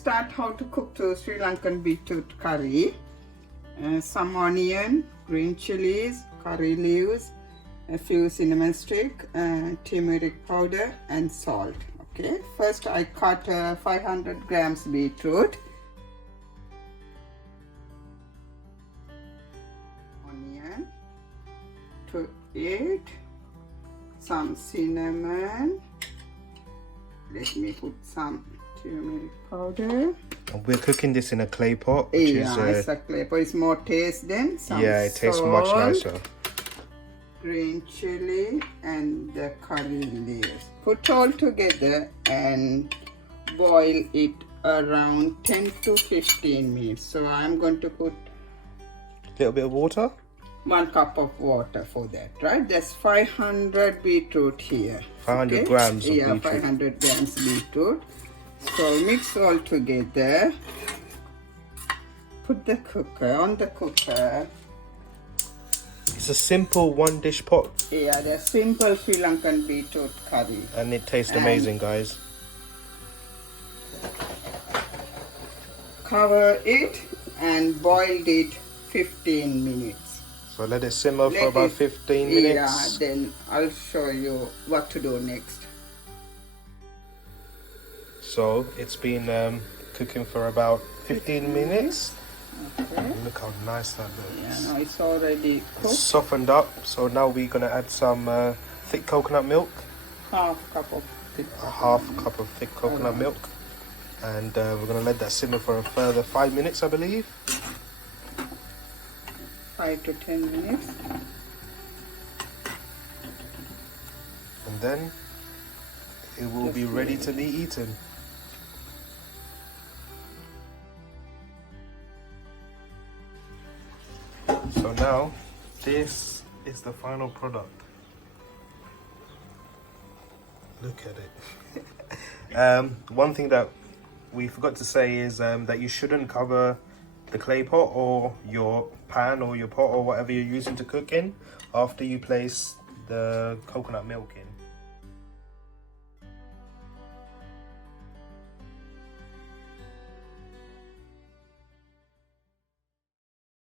start how to cook to Sri Lankan beetroot curry. Some onion, green chilies, curry leaves, a few cinnamon stick, turmeric powder and salt. Okay, first I cut 500 grams beetroot, onion to it, some cinnamon, let me put some turmeric powder. We're cooking this in a clay pot, which is it's a clay pot. It's more taste than some yeah, it tastes much nicer. Green chili and the curry leaves. Put all together and boil it around 10 to 15 minutes. So I'm going to put A little bit of water. 1 cup of water for that, right? There's 500 beetroot here. 500 grams of yeah, beetroot. 500 grams beetroot. So mix all together. Put the cooker on the cooker. It's a simple one dish pot. Yeah, the simple Sri Lankan beetroot curry. And it tastes amazing, guys. Cover it and boil it 15 minutes. So let it simmer for about 15 minutes. Yeah, then I'll show you what to do next. So it's been cooking for about 15 minutes. Okay. Look how nice that looks. Yeah, now it's already cooked. Softened up. So now we're going to add some thick coconut milk. Half cup of thick A half cup of thick coconut milk. And we're going to let that simmer for a further 5 minutes, I believe. 5 to 10 minutes. And then it will be ready to be eaten. So now this is the final product. Look at it. One thing that we forgot to say is that you shouldn't cover the clay pot or your pan or your pot or whatever you're using to cook in after you place the coconut milk in.